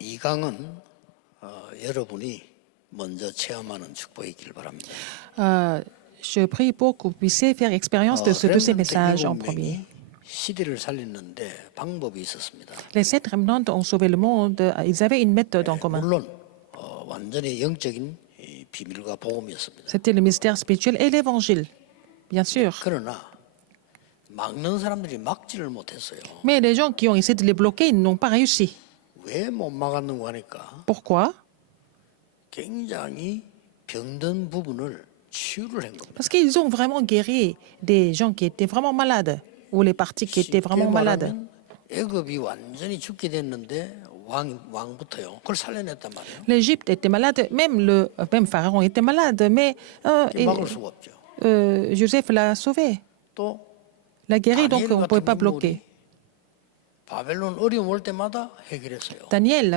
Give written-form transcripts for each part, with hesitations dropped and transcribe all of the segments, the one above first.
이 강은 여러분이 먼저 체험하는 축복이길 바랍니다. Je prie pour que vous puissiez faire expérience de tous ces 렘넌트 messages en 일곱 premier. 명이 시대를 살렸는데 방법이 있었습니다. Les 7 remnants ont sauvé le monde. Ils avaient une méthode en commun. 물론 완전히 영적인 이 비밀과 복음이었습니다. C'était le mystère spirituel et l'évangile, bien sûr. 그러나 막는 사람들이 막지를 못했어요. Mais les gens qui ont essayé de les bloquer n'ont pas réussi. 왜 못 막았는가 하니까 Pourquoi? 굉장히 병든 부분을 치유를 한 겁니다. Parce qu'ils ont vraiment guéri des gens qui étaient vraiment malades ou les parties qui étaient vraiment malades. 말하면 애굽이 완전히 죽게 됐는데 왕부터요. 그걸 살려냈단 말이에요. L'Égypte était malade, même Pharaon était malade, mais 막을 수가 없죠. Joseph l'a sauvé, 또 l'a guéri, donc on ne pouvait pas 인물이 bloquer. 바벨론 어려움 올 때마다 해결했어요. Daniel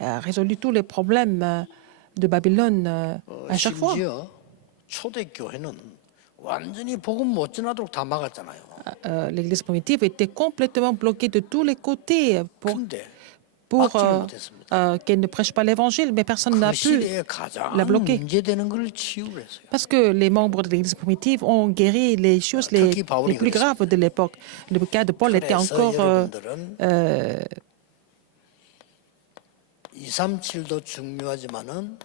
a résolu tous les problèmes de Babylone à chaque fois. 심지어 초대교회는 완전히 복음 못 전하도록 다 막았잖아요. L'Église primitive était complètement bloquée de tous les côtés 근데 pour 막지를 못했습니다. qu'elle ne prêche pas l'Évangile, mais personne n'a 그 pu, 시대에 가장 la bloquer. 문제되는 걸 치유를 했어요. parce que les membres de l'Église primitive ont guéri les choses les plus graves de l'époque. Le cas de Paul était 그래서 encore 여러분들은 237도 중요하지만은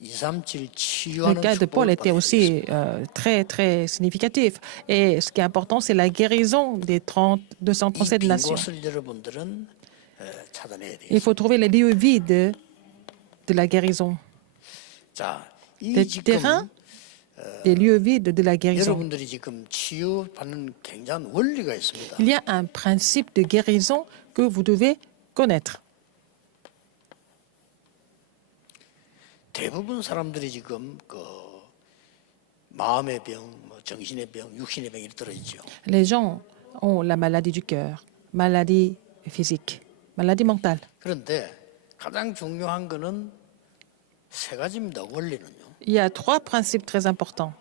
237 le 치유하는 cas de Paul 축복을 était 받게 aussi 되겠습니다. très, très significatif. Et ce qui est important, c'est la guérison des 237 이 빈 nations. 곳을 여러분들은 찾아내야 Il 되겠습니다. faut trouver les lieux vides de la guérison. 자, Les 이 지금 terrains des lieux vides de la guérison. 여러분들이 지금 치유받는 굉장한 원리가 있습니다. Il y a un principe de guérison que vous devez connaître. 대부분 사람들이 지금 그 마음의 병, 뭐 정신의 병, 육신의 병이 들어있죠. Les gens ont la maladie du cœur, maladie physique, maladie mentale. 그런데 가장 중요한 거는 세 가지입니다. 원리는요. Il y a 3 principes très importants.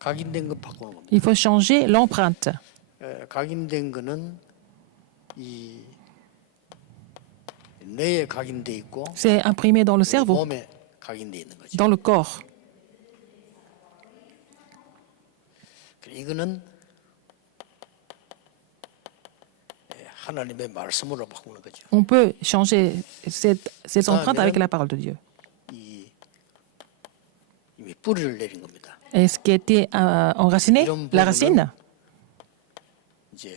각인된 것 바꾸는 겁니다. Il faut changer l'empreinte. 각인된 거는 이 뇌에 각인돼 있고 C'est imprimé dans le cerveau, 몸에 각인돼 있는 거죠. dans le corps. 이거는 하나님의 말씀으로 바꾸는 거죠. On peut changer ces empreintes avec la parole de Dieu. 이미 뿌리를 내린 겁니다. Et ce qui a été enraciné, la racine, 이제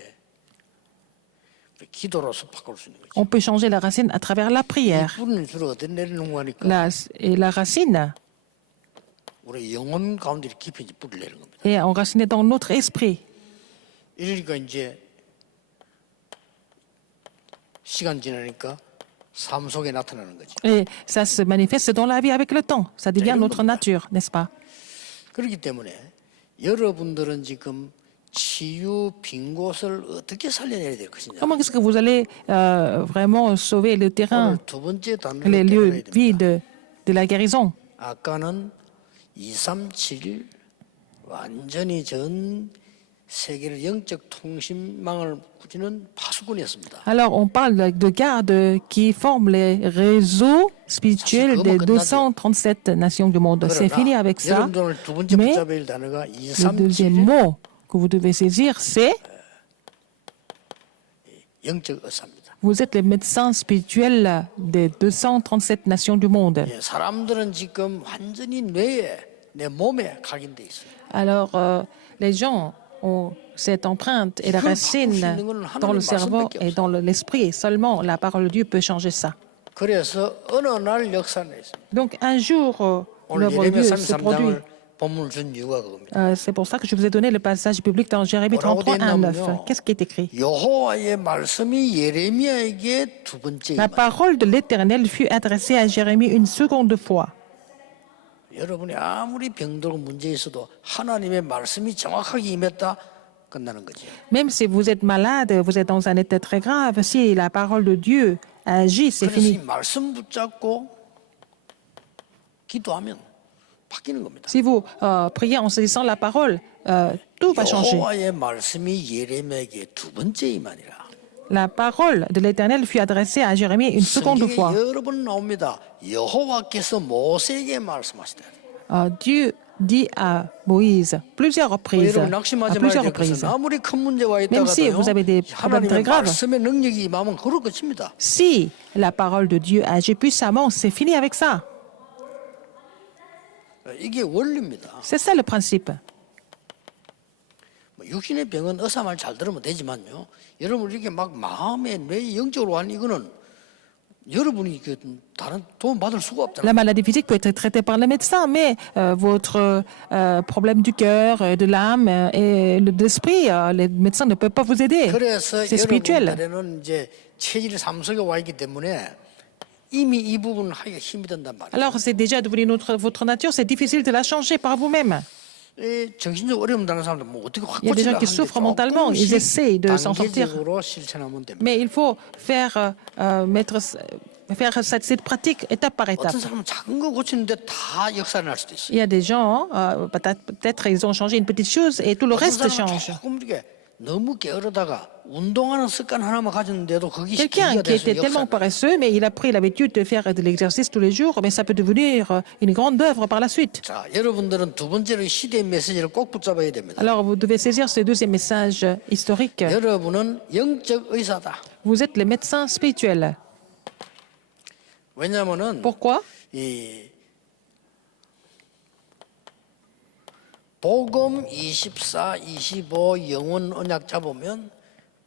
기도로서 바꿀 수 있는 거죠. on peut changer la racine à travers la prière. 뿌리는 주로 어디 내리는 거니까 Et la racine 우리 영혼 가운데 깊이 이제 뿌리를 내리는 겁니다. est enracinée dans notre esprit. 이러니까 이제 시간 지나니까 삶 속에 나타나는 거죠. Et ça se manifeste dans la vie avec le temps. Ça devient notre nature, n'est-ce pas? 그렇기 때문에 여러분들은 지금 치유 빈 곳을 어떻게 살려내야 될 것이냐. Comment est-ce que vous allez vraiment sauver le terrain, 오늘 두 번째 les 단계를 lieux 깨달아야 됩니다. vides de la guérison? 아까는 237 완전히 전 세계를 영적 통신망을 꾸짖는 파수꾼이었습니다. Alors, on parle de gardes qui forment les réseaux spirituels des 237 nations du monde. C'est fini avec ça. 여러분들 오늘 두 번째 Mais 붙잡을 단어가 le deuxième 237 mot que vous devez saisir, c'est 영적 의사입니다. vous êtes les médecins spirituels des 237 nations du monde. 예, 사람들은 지금 완전히 뇌에 내 몸에 각인돼 있어요. Alors, les gens ont cette empreinte et la racine dans le cerveau et dans l'esprit. Seulement la parole de Dieu peut changer ça. 그래서 어느 날 역사는 있습니다. Donc, un jour, 오늘 l'œuvre de 예레미야 Dieu se produit. 33장을 본문을 준 이유가 그겁니다. C'est pour ça que je vous ai donné le passage biblique dans Jérémie 33, 1, 9. Qu'est-ce qui est écrit? 여호와의 말씀이 예레미야에게 두 번째 La parole de l'Éternel fut adressée à Jérémie une seconde fois. 여러분이 아무리 병들고 문제 있어도 하나님의 말씀이 정확하게 임했다 끝나는 거지. Même si vous êtes malade, vous êtes dans un état très grave, si la parole de Dieu agit, c'est 그래서 이 fini. 말씀 붙잡고 기도하면 바뀌는 겁니다. Si vous priez en saisissant la parole, tout va changer. 여호와의 말씀이 예레미야에게 두 번째 임하니라. la parole de l'Éternel fut adressée à Jérémie une seconde 성경에 fois. 여러 번 나옵니다. 여호와께서 모세에게 말씀하시다. Dieu dit à Moïse plusieurs reprises, 여러분 à 낙심하지 plusieurs 말아야 될 reprises. 것은 아무리 큰 문제와 Même si 있다가도요. vous avez des problèmes très 하나님의 graves, 말씀의 능력이 임하면 그럴 것입니다. si la parole de Dieu agit puissamment, c'est fini avec ça. 이게 원리입니다. C'est ça le principe. 육신의 병은 의사 말 잘 들으면 되지만요. 여러분 이렇게 막 마음에 뇌 영적으로 하는 이거는 여러분이 그 다른 도움 받을 수가 없잖아요. La maladie physique peut être traitée par le médecin, mais votre problème du cœur, de l'âme et de l'esprit, les médecins ne peuvent pas vous aider. 그래서 C'est spirituel. 여러분들에는 이제 체질이 삶 속에 와 있기 때문에 이미 이 부분을 하기가 힘이 든단 말이에요. Alors c'est déjà devenu votre nature, c'est difficile de la changer par vous-même. 정신적 어려움 당하는 사람들 뭐 어떻게 확 Il y a des gens 고치려 qui 하는데 souffrent mentalement, ils essayent de s'en sortir. 단계적으로 실천하면 됩니다. Mais il faut faire cette pratique étape par étape. 어떤 사람은 작은 거 고치는데 다 역사를 날 수도 있어요. Il y a des gens, peut-être ils ont changé une petite chose et tout le 어떤 reste 사람은 change. 조금 이렇게 너무 게으르다가 운동하는 습관 하나만 가졌는데도 그게 Quelqu'un 기가 qui 돼서 était tellement 역사를 paresseux, mais il a pris l'habitude de faire de l'exercice tous les jours, mais ça peut devenir une grande œuvre par la suite. 자, 여러분들은 두 번째로 시대의 메시지를 꼭 붙잡아야 됩니다. Alors vous devez saisir ce deuxième message historique. 여러분은 영적 의사다. Vous êtes les médecins spirituels. 왜냐하면은 Pourquoi? 이 복음 24, 25 영혼 언약 잡으면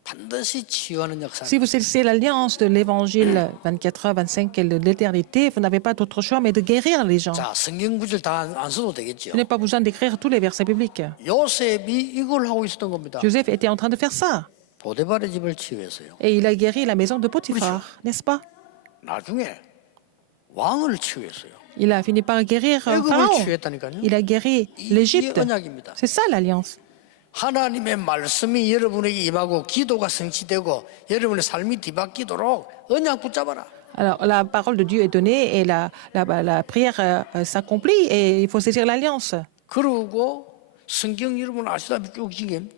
반드시 치유하는 역사. Si vous saisissez l'alliance de l'évangile 24 heures, 25 et de l'éternité, vous n'avez pas d'autre choix mais de guérir les gens. 자, 성경 구절 다 안 써도 되겠죠. Vous n'avez pas besoin d'écrire tous les versets bibliques. 요셉이 이걸 하고 있었던 겁니다. Joseph était en train de faire ça. 보데발의 집을 치유했어요. Et il a guéri la maison de Potiphar, n'est-ce pas? 나중에 왕을 치유했어요. Il a fini par guérir 애굽을 Pharaon. 치유했다니까요. Il a guéri l'Égypte. 언약입니다. C'est ça l'alliance. 하나님의 말씀이 여러분에게 임하고 기도가 성취되고 여러분의 삶이 뒤바뀌도록 언약 붙잡아라. Alors, la parole de Dieu est donnée et la prière s'accomplit et il faut saisir l'alliance. 그리고 성경 여러분 아시다시피 쭉 지금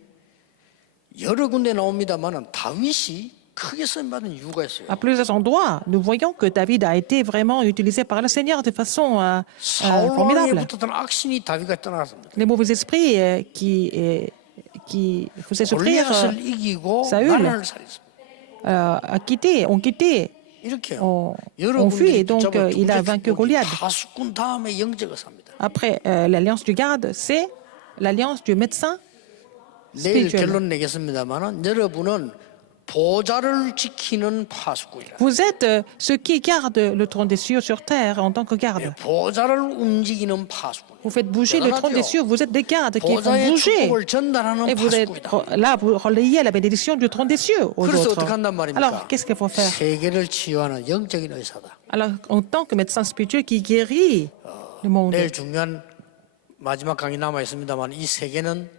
여러 군데 나옵니다만은 다윗이 크게 쓰임받은 이유가 있어요. À plusieurs endroits, nous voyons que David a été vraiment utilisé par le Seigneur de façon 사울 왕에 formidable. 붙었던 악신이 다윗과 떠났습니다. Les mauvais esprits qui faisaient souffrir 골리앗을 이기고 사울. 나라를 살렸습니다. ont quitté, 이렇게요. ont fui et donc il a vaincu Goliath. 파수꾼 다음에 영적 의사입니다. Après, l'alliance du garde, c'est l'alliance du médecin 내일 spirituel. 결론 내겠습니다만은 여러분은 보좌를 지키는 파수꾼이라. Vous êtes ceux qui gardent le trône des cieux sur terre en tant que garde. 보좌를 움직이는 파수꾼. Vous faites bouger le trône des cieux, vous êtes des gardes qui font 보좌의 bouger. 축복을 전달하는 Et vous êtes 파수꾼이다. là, vous relayez la bénédiction du trône des cieux aux 그래서 autres. 어떻게 한단 말입니까? Alors, qu'est-ce qu'il faut faire? 세계를 치유하는 영적인 의사다. Alors, en tant que médecin spirituel qui guérit le monde. 내일 중요한 마지막 강의 남아 있습니다만 이 세계는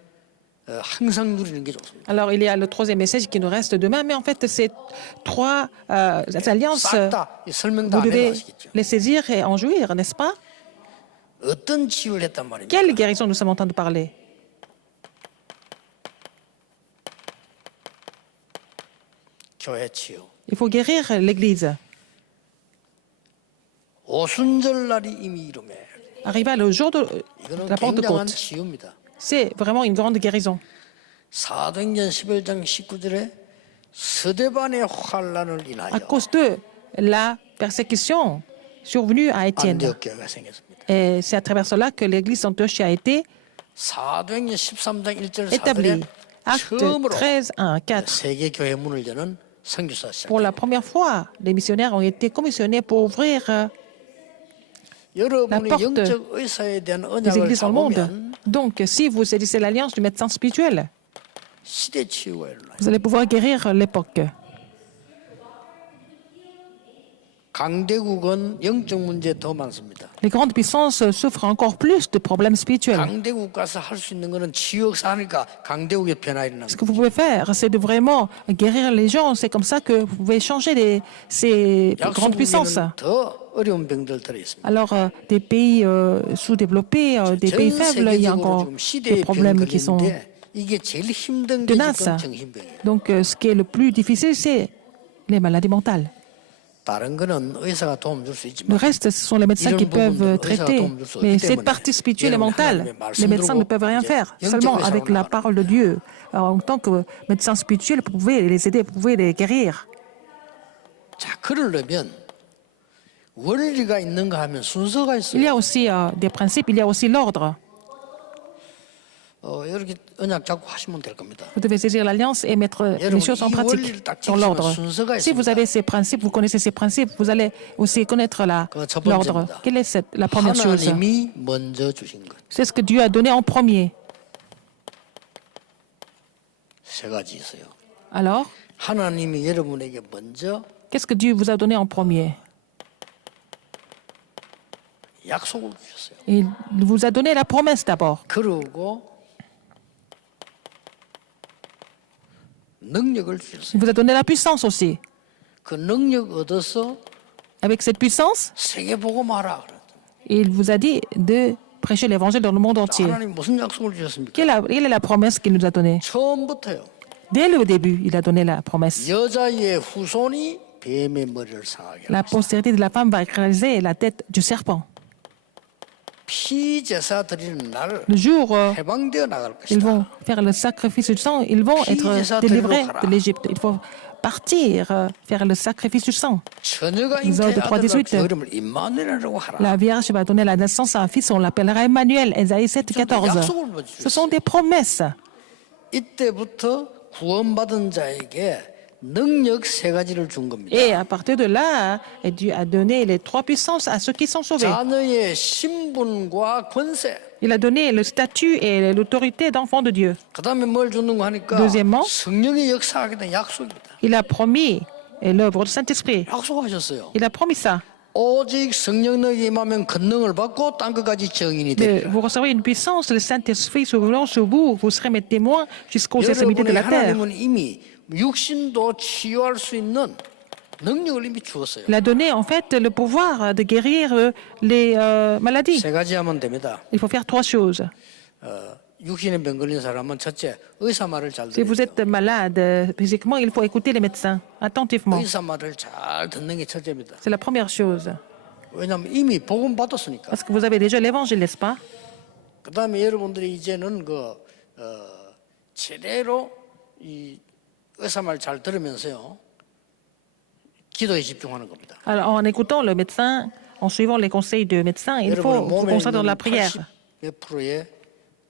항상 누리는 게 좋습니다. Alors, il y a le troisième message qui nous reste demain, mais en fait, ces trois alliances, 싹 다 설명 다 vous 안 해도 devez 아시겠죠. les saisir et en jouir, n'est-ce pas? 어떤 치유를 했단 말입니까? Quelle guérison nous sommes en train de parler? 교회 치유. Il faut guérir l'Église. 오순절 날이 이미 이름에 Arrivé le jour de 이거는 la 굉장한 Pentecôte, 치유입니다. c'est vraiment une grande guérison. 사도행전 11장 19절에 스데반의 환란을 인하여 À cause de la persécution survenue à Étienne. 안디옥 교회가 생겼습니다. Et c'est à travers cela que l'église d'Antioche a été 사도행전 13장 1절 établie. 4절에 Acte 처음으로 13, 1, 4. 세계 교회 문을 여는 선교사 시작. Pour la première fois, les missionnaires ont été commissionnés pour ouvrir 여러분이 porte 영적 의사에 대한 des 언약을 églises dans le monde. 잡으면 Donc, si vous saisissez l'alliance du médecin spirituel, 시대 치유가 일어나요. vous allez pouvoir guérir l'époque. 강대국은 영적 문제 더 많습니다. Les grandes puissances souffrent encore plus de problèmes spirituels. 강대국 가서 할 수 있는 거는 치유 역사하니까 강대국의 변화 일어납니다. Ce que vous pouvez faire, c'est de vraiment guérir les gens. C'est comme ça que vous pouvez changer ces grandes puissances. 약소국에는 더 어려운 병들 들어 있습니다. Alors, des pays sous-développés, des pays faibles, il y a encore des problèmes qui sont 이게 제일 힘든 게 tenace. 지금 정신병이에요. Donc, ce qui est le plus difficile, c'est les maladies mentales. 다른 거는 의사가 도움 줄 수 Le 있지만 reste, ce sont les médecins qui peuvent traiter. Mais cette partie spirituelle et mentale, les médecins ne peuvent rien faire. Seulement avec la parole de Dieu. Alors, en tant que médecin spirituel, vous pouvez les aider, vous pouvez les guérir. 자, 그러려면 원리가 있는가 하면 순서가 Il 있어요. y a aussi des principes, il y a aussi l'ordre. 이렇게 언약 잡고 하시면 될 겁니다. Vous devez saisir l'alliance et mettre les choses en pratique dans l'ordre. Si vous avez ces principes, vous connaissez ces principes, vous allez aussi connaître l'ordre. Quelle est la première chose? 하나님이 먼저 주신 것. C'est ce que Dieu a donné en premier. 세 가지 있어요. Alors, 하나님이 여러분에게 먼저 qu'est-ce que Dieu vous a donné en premier? 약속을 주셨어요. Il vous a donné la promesse d'abord. 그리고 능력을 주셨어요. Il vous a donné la puissance aussi. 그 능력 얻어서 Avec cette puissance, 세계 복음하라 그랬더니 il vous a dit de prêcher l'évangile dans le monde entier. 하나님 무슨 약속을 주셨습니까? Quelle est la promesse qu'il nous a donnée? 처음부터요. Dès le début, il a donné la promesse. 여자의 후손이 뱀의 머리를 상하게 La 하리라. postérité de la femme va écraser la tête du serpent. 피 제사 드리는 날 Le jour où 해방되어 나갈 ils 것이다. vont faire le sacrifice du sang, ils vont être délivrés de l'Égypte. Il faut partir, faire le sacrifice du sang. 처녀가 Exode 잉태의 아들을 3:18. 낳게 이름을 임마누엘이라고 하라. La Vierge va donner la naissance à un fils, on l'appellera Emmanuel, Ésaïe 7:14. Ce sont des promesses. 이때부터 구원받은 자에게 능력 세 가지를 준 겁니다. Et à partir de là, Dieu a donné les trois puissances à ceux qui sont sauvés. 자녀의 신분과 권세. Il a donné le statut et l'autorité d'enfant de Dieu. 그다음에 뭘 주는 거 하니까 Deuxièmement, 성령의 역사하게 된 약속입니다. Il a promis l'œuvre du Saint-Esprit. 약속하셨어요. Il a promis ça. 오직 성령에게 임하면 권능을 받고 땅 끝까지 증인이 Mais 되리라. vous recevrez une puissance, le Saint-Esprit souvenant sur vous, vous serez mes témoins jusqu'aux extrémités de 여러분의 la terre. 하나님은 이미 육신도 치유할 수 있는 능력을 이미 주었어요. Il a donné en fait le pouvoir de guérir les maladies. 세 가지 하면 됩니다. Il faut faire trois choses. 육신에 병 걸린 사람은 첫째 의사 말을 잘 Si vous 들어야 êtes malade physiquement, il faut écouter les médecins attentivement. 의사 말을 잘 듣는 게 첫째입니다. C'est la première chose. 왜냐하면 이미 복음 받았으니까. Parce que vous avez déjà l'évangile, n'est-ce pas? 그다음에 여러분들이 이제는 제대로 이 의사 말 잘 들으면서요 기도에 집중하는 겁니다. Alors, en écoutant le médecin, en suivant les conseils du médecin, il faut 여러분의 vous 몸에 concentrer dans la 있는 prière. 80몇 프로의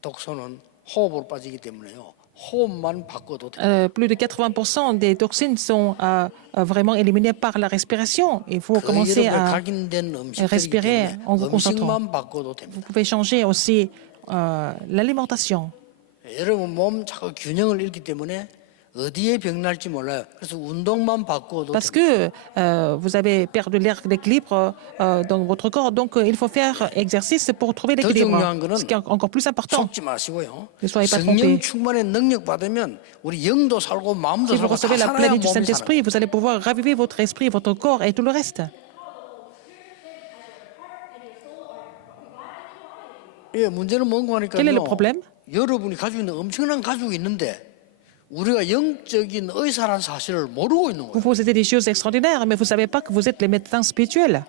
독소는 호흡으로 빠지기 때문에요. 호흡만 바꿔도 돼요. Plus de 80% des toxines sont vraiment éliminées par la respiration. Il faut commencer 여러분의 à 각인된 음식이기 respirer 때문에 en vous concentrant. 음식만 바꿔도 됩니다. Vous pouvez changer aussi l'alimentation. 여러분 몸 자꾸 균형을 잃기 때문에 어디에 병 날지 몰라요. 그래서 운동만 바꿔도 Parce 됩니다. que vous avez perdu l'équilibre dans votre corps, donc il faut faire exercice pour trouver 더 l'équilibre. 중요한 거는 Ce qui est encore plus important. 속지 마시고요. Ne soyez pas 성령 trompés. 충만의 능력 받으면 우리 영도 살고 마음도 Si vous 살고 다 recevez la 살아야 plénitude du 몸이 사는 Saint-Esprit, vous allez pouvoir raviver votre esprit, votre corps et tout le reste. 예, 문제는 뭔가 Quel est le 하니까요. problème? 여러분이 가지고 있는 엄청난 가족이 있는데 우리가 영적인 의사라는 사실을 모르고 있는 Vous 거예요. possédez des choses extraordinaires, mais vous ne savez pas que vous êtes les médecins spirituels.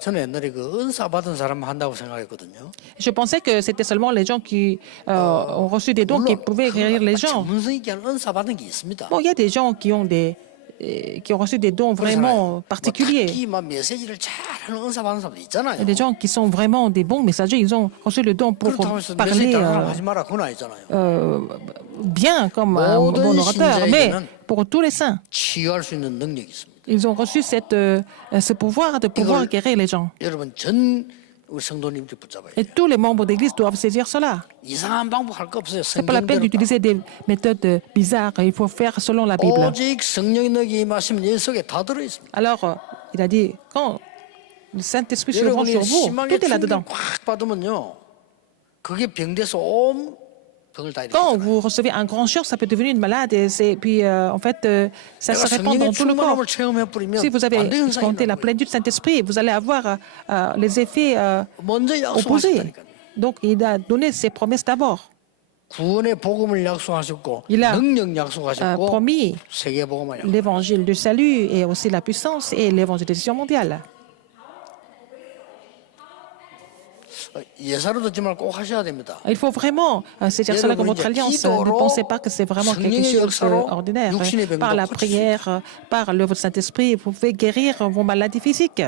저는 옛날에 그 은사 받은 사람만 한다고 생각했거든요. Je pensais que c'était seulement les gens qui ont reçu des dons qui pouvaient guérir les gens. 전문성 있게 하는 은사 받은 게 있습니다. Bon, il y a des gens qui ont reçu des dons vraiment particuliers. 특히 막 메시지를 잘하는 은사 받은 사람도 Il 있잖아요. y a des gens qui sont vraiment des bons messagers. Ils ont reçu le don pour 그렇다고 해서 메시지 parler 다른 사람 하지 마라 그건 아니잖아요. bien comme un 모든 bon orateur. Mais 신자에게는 pour tous les saints, 치유할 수 있는 능력이 있습니다. ils ont reçu ce pouvoir de pouvoir guérir les gens. 여러분 전 우리 성도님들 붙잡아야 Et 돼요. tous les membres d'église doivent saisir cela. 이상한 방법 할 거 없어요. Ce n'est pas la peine 성경대로 d'utiliser des méthodes bizarres. Il faut faire selon la Bible. 오직 성령의 능력이 임하시면 이 속에 다 들어 있습니다. Alors, il a dit, quand le Saint-Esprit se rend 여러분이 sur vous, 심하게 tout est là-dedans. 충격 꽉 받으면요, 그게 병돼서 온 병을 다 Quand 일으키잖아요. vous recevez un grand choc, ça peut devenir une malade. Et puis, en fait, ça se 내가 répand 성령의 dans tout le corps. 충만함을 체험해 버리면 Si vous avez 반대 현상이 expérimenté la 나는 거예요. plénitude du Saint-Esprit, vous allez avoir les effets 먼저 opposés. 약속하셨다니까요. Donc, il a donné ses promesses d'abord. 구원의 복음을 약속하셨고 Il a 능력 약속하셨고 promis 세계 복음을 약속. l'évangile du salut et aussi la puissance et l'évangélisation mondiale. 예사로 듣지 말고 꼭 하셔야 됩니다. Il faut vraiment saisir cela comme votre alliance. Ne pensez pas que c'est vraiment quelque chose d'ordinaire. Par la prière, par le Saint-Esprit, vous pouvez guérir vos maladies physiques.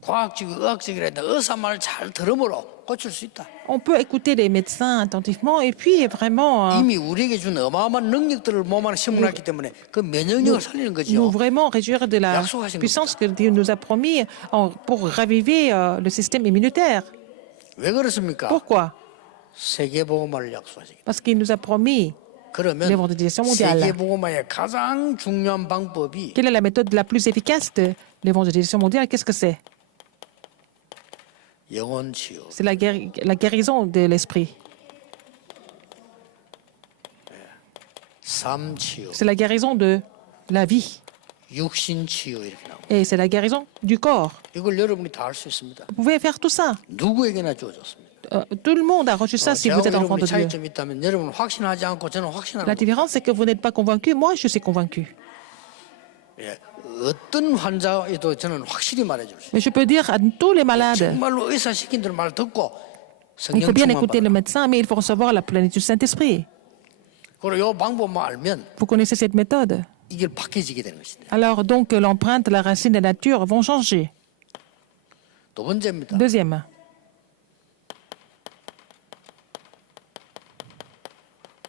과학적, 의학적이라도 의사 말 잘 들음으로 고칠 수 있다. On peut écouter les médecins attentivement et puis vraiment 이미 우리에게 준 어마어마한 능력들을 몸 안에 심어놨기 때문에 그 면역력을 살리는 nous 거죠. vraiment réjouir de la puissance que Dieu nous a promis pour raviver le système immunitaire. 왜 그렇습니까? Pourquoi? 세계 복음화를 약속하시기. Parce qu'il nous a promis 그러면 l'évangélisation mondiale. 세계 복음화의 가장 중요한 방법이 Quelle est la méthode la plus efficace de l'évangélisation mondiale? Qu'est-ce que c'est? 영혼 치유. C'est la guérison de l'esprit. 삶 치유, C'est la guérison de la vie. 육신 치유 이렇게 나옵니다. Et c'est la guérison du corps. 이걸 여러분이 다 할 수 있습니다. Vous pouvez faire tout ça. 누구에게나 주어졌습니다. Tout le monde a reçu ça si vous 제가 êtes enfant 여러분이 de Dieu. 차이점이 있다면 여러분은 확신하지 않고 저는 확신하는 La 겁니다. différence, c'est que vous n'êtes pas convaincu. Moi, je suis convaincu. 예, 어떤 환자에도 저는 확실히 말해줄 수 있어요. Mais je peux dire à tous les malades, 정말로 의사 시킨 대로 말 듣고 il 성령 faut bien 충만 écouter le 받아. médecin, mais il faut recevoir la plénitude du Saint-Esprit. 그리고 이 방법만 알면 Vous connaissez cette méthode. 이게 바뀌어지게 되는 것이다. Alors, donc, l'empreinte, la racine et la nature vont changer. 두 번째입니다. Deuxième,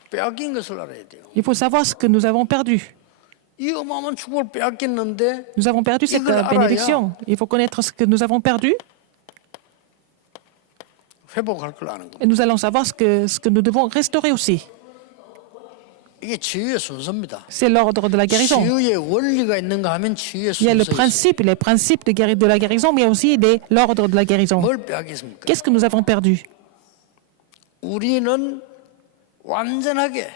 빼앗긴 것을 알아야 돼요. il faut savoir ce que nous avons perdu. 이 어마어마한 축복을 빼앗겼는데 Nous avons perdu cette bénédiction. Il faut connaître ce que nous avons perdu 회복할 걸 아는 겁니다. et nous allons savoir ce que nous devons restaurer aussi. 이게 치유의 순서입니다. C'est l'ordre de la guérison. 치유의 원리가 있는가 하면 치유의 Il y a le 순서. principe, les principes de la guérison, mais il y a aussi l'ordre de la guérison. 뭘 빼앗겼습니까? Qu'est-ce que nous avons perdu? 우리는 완전하게